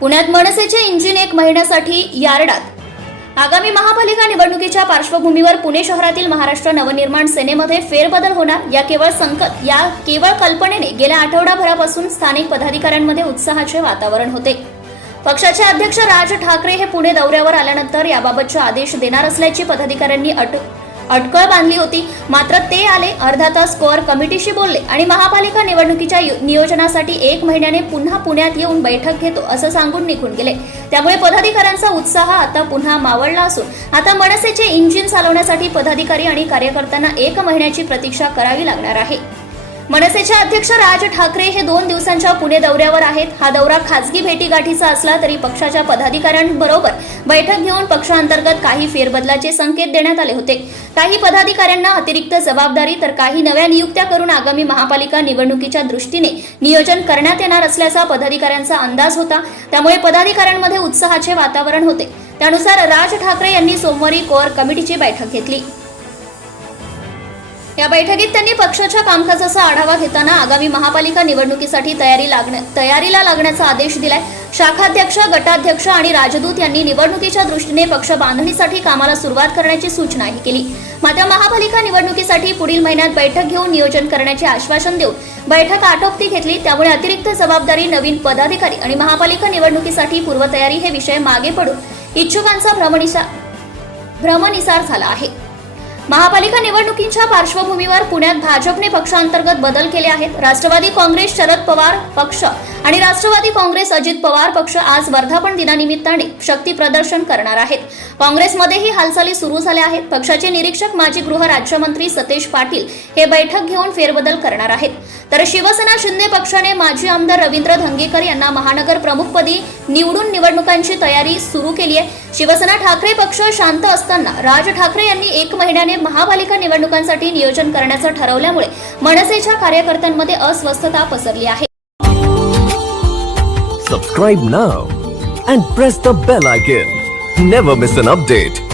पुण्यात मनसेचे इंजिन एक महिन्यासाठी यार्डात. आगामी महापालिका निवडणुकीच्या पार्श्वभूमीवर पुणे शहरातील महाराष्ट्र नवनिर्माण सेनेमध्ये फेरबदल होणार या केवळ संकट या केवळ कल्पनेने गेल्या आठवडाभरापासून स्थानिक पदाधिकाऱ्यांमध्ये उत्साहाचे वातावरण होते. पक्षाचे अध्यक्ष राज ठाकरे हे पुणे दौऱ्यावर आल्यानंतर याबाबतचे आदेश देणार असल्याची पदाधिकाऱ्यांनी अट अटकळ बांधली होती. मात्र ते आले अर्धा तास कोअर कमिटीशी बोलले आणि महापालिका निवडणुकीच्या नियोजनासाठी एक महिन्याने पुन्हा पुण्यात येऊन बैठक घेतो असं सांगून निघून गेले. त्यामुळे पदाधिकाऱ्यांचा उत्साह आता पुन्हा मावळला असून आता मनसेचे इंजिन चालवण्यासाठी पदाधिकारी आणि कार्यकर्त्यांना एक महिन्याची प्रतीक्षा करावी लागणार आहे. मनसेचे अध्यक्ष राज ठाकरे हे दोन दिवसांच्या पुणे दौऱ्यावर आहेत. हा दौरा खासगी भेटीगाठीचा असला तरी पक्षाच्या पदाधिकाऱ्यांबरोबर बैठक घेऊन पक्षांतर्गत काही फेरबदलाचे संकेत देण्यात आले होते. काही पदाधिकाऱ्यांना अतिरिक्त जबाबदारी तर काही नव्या नियुक्त्या करून आगामी महापालिका निवडणुकीच्या दृष्टीने नियोजन करण्यात येणार असल्याचा पदाधिकाऱ्यांचा अंदाज होता. त्यामुळे पदाधिकाऱ्यांमध्ये उत्साहाचे वातावरण होते. त्यानुसार राज ठाकरे यांनी सोमवारी कोअर कमिटीची बैठक घेतली. या बैठकीत त्यांनी पक्षाच्या कामकाजाचा आढावा घेताना आगामी महापालिका निवडणुकीसाठी तयारी लागण्या तयारीला लागण्याचा आदेश दिलाय. शाखाध्यक्ष गटाध्यक्ष आणि राजदूत यांनी निवडणुकीच्या दृष्टीने पक्ष बांधणीसाठी कामाला सुरुवात करण्याची सूचनाही केली. मात्र महापालिका निवडणुकीसाठी पुढील महिन्यात बैठक घेऊन नियोजन करण्याचे आश्वासन देऊन बैठक आटोपती घेतली. त्यामुळे अतिरिक्त जबाबदारी नवीन पदाधिकारी आणि महापालिका निवडणुकीसाठी पूर्वतयारी हे विषय मागे पडून इच्छुकांचा भ्रमणिसा भ्रमनिसार झाला आहे. महापालिका निवडणुकींच्या पार्श्वभूमीवर पुण्यात भाजपने पक्षांतर्गत बदल केले आहेत. राष्ट्रवादी काँग्रेस शरद पवार पक्ष आणि राष्ट्रवादी काँग्रेस अजित पवार पक्ष आज वर्धापन दिनानिमित्ताने शक्ती प्रदर्शन करणार आहेत. काँग्रेसमध्येही हालचाली सुरू झाल्या आहेत. पक्षाचे निरीक्षक माजी गृह राज्यमंत्री सतेज पाटील हे बैठक घेऊन फेरबदल करणार आहेत. तर शिवसेना शिंदे पक्षाने माजी आमदार रवींद्र धंगेकर यांना महानगर प्रमुखपदी निवडून निवडणुकांची तयारी सुरू केली आहे. शिवसेना ठाकरे पक्ष शांत असताना राज ठाकरे यांनी एक महिन्याने महापालिका निवडणुकांसाठी नियोजन करण्याचं ठरवल्यामुळे मनसेच्या कार्यकर्त्यांमध्ये अस्वस्थता पसरली आहे. Subscribe now and press the bell icon never miss an update